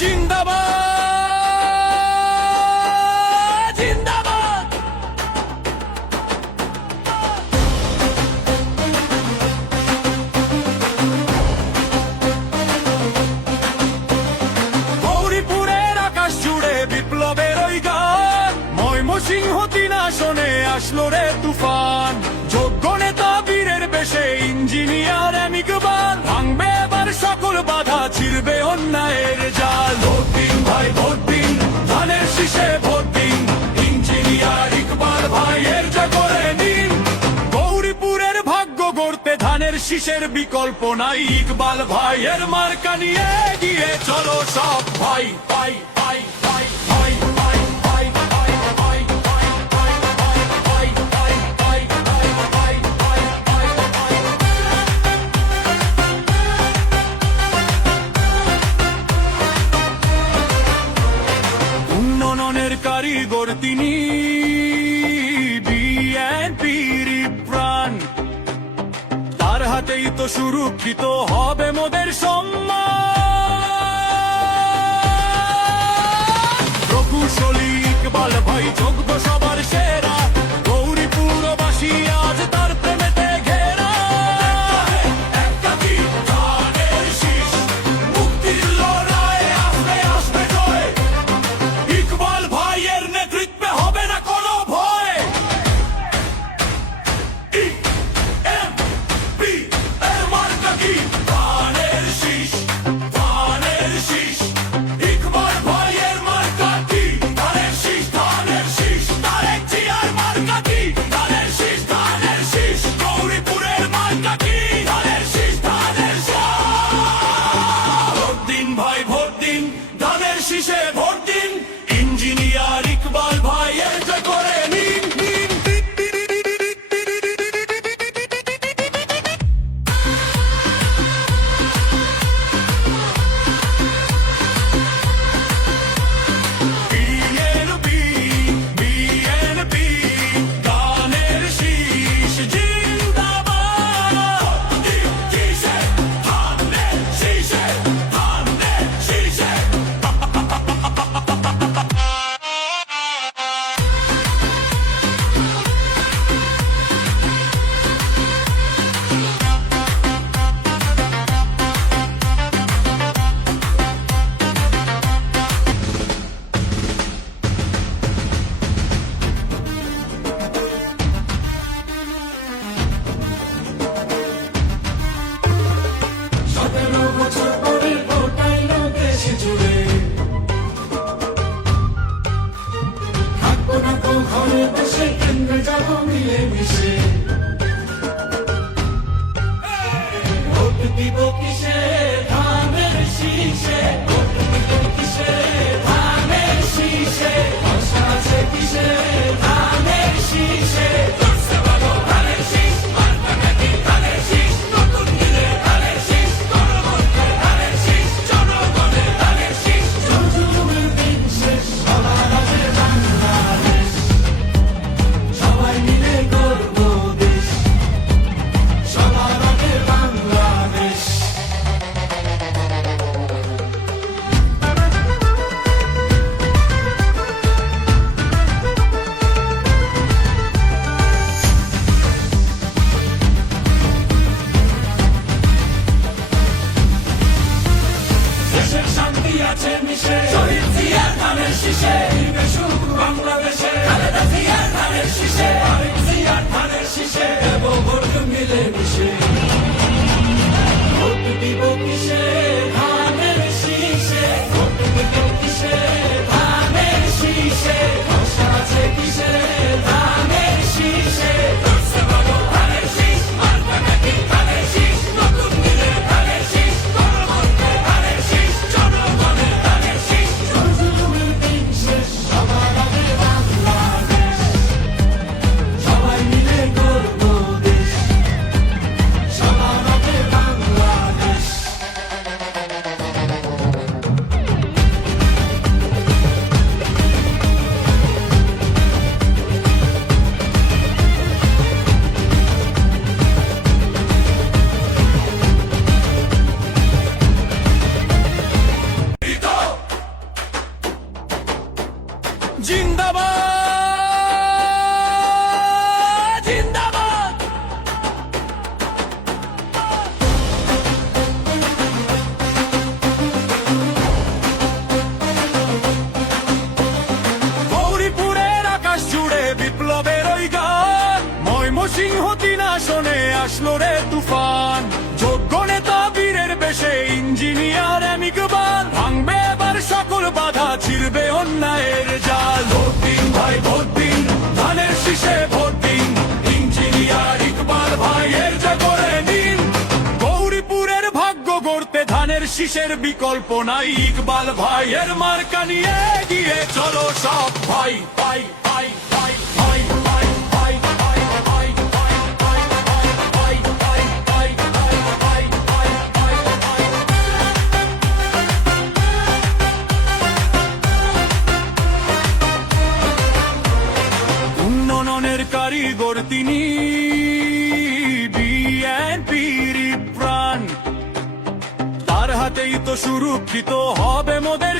জিন্দাবাদ জিন্দাবাদ। গৌরীপুরের আকাশ জুড়ে বিপ্লবের ওই গান, ময়মনসিংহ আসনে আসলো রে তুফান। যোগ্য নেতা বীরের বেশে ইঞ্জিনিয়ার ইকবাল, ভাঙবে এবার সকল বাধা, ছিড়বে অন্যায়ের জাল। ভোট দিন ভাই ভোট দিন, ধানের শীষে ভোট দিন, ইঞ্জিনিয়ার ইকবাল ভাইয়ের যা করে নিন। গৌরীপুরের ভাগ্য গড়তে ধানের শীষের বিকল্প নাই, ইকবাল ভাইয়ের মার্কা নিয়ে গিয়ে চলো সব ভাই ভাই ভাই ভাই ভাই ভাই ভাই ভাই ভাই ভাই ভাই ভাই ভাই ভাই ভাই ভাই ভাই ভাই ভাই। উন্নয়নের কারিগর তিনি, বিএনপির প্রাণ, তার হাতেই তো সুরক্ষিত হবে মোদের সম্মান। প্রকৌশলী ইকবাল ভাই যোগ্য সবার সেরা, গৌরীপুরবাসী আজ তার প্রেমেতে ঘেরা। ধানের শীষ, মুক্তির লড়াইয়ে আসবে আসবে জয়, ইকবাল ভাইয়ের নেতৃত্বে হবে না কোনো ভয়। ইএমপি এর মার্কা কি? ধানের শীষ, ধানের শীষ, ইকবাল ভাইয়ের মার্কা কি? ধানের শীষ, ধানের শীষ, তারেক জিয়ার মার্কা কি? ধানের শীষ, ধানের শীষ, গৌরীপুরের মার্কা কি? ধানের শীষ, ধানের শীষ। ভোট দিন ভাই ভোট দিন, ধানের শীষে ভোট দিন, ইঞ্জিনিয়ার ইকবাল ভাইয়ের জয় করে নিন নিন। বিএনপি বিএনপি, ধানের শীষ জিন্দাবাদ। কিসে? ধানের শীষে, ধানের শীষে। দেশের শান্তি আছে মিশে, শহীদ জিয়ার ধানের শীষে, দিবে সুখ বাংলাদেশে। খালেদা জিয়ার ধানের শীষে, তারেক জিয়ার ধানের শীষে, দেব ভোট মিলে মিশে। ভোট দিব কিসে? ধানের শীষে। ভোট দিব কিসে? ধানের শীষে। আশা আছে কিসে? ধানের শীষে। ধানের শীষ, মার্কা নাকি ধানের শীষ, নতুন দিনে ধানের শীষ, গণমন্ত্রে ধানের শীষ, জনগণের ধানের শীষ। জুলুমের দিন শেষ, সবার আগে বাংলাদেশ, সবাই মিলে গর্ব দেশ, আসলো রে তুফান। যোগ্য নেতা বীরের বেশে ইঞ্জিনিয়ার ইকবাল, ভাঙবে এবার সকল বাধা, ছিড়বে অন্যায়ের জাল। ভোট দিন ভাই ভোট দিন, ধানের শীষে ভোট দিন, ইঞ্জিনিয়ার ইকবাল ভাইয়ের যা করে নিন। গৌরীপুরের ভাগ্য গড়তে ধানের শীষের বিকল্প নাই, ইকবাল ভাইয়ের মার্কা নিয়ে গিয়ে চলো সব ভাই ভাই ভাই ভাই ভাই ভাই ভাই ভাই ভাই ভাই ভাই ভাই ভাই ভাই ভাই ভাই ভাই ভাই। উন্নয়নের কারিগর তিনি, বিএনপির প্রাণ, তার হাতেই তো সুরক্ষিত হবে মোদের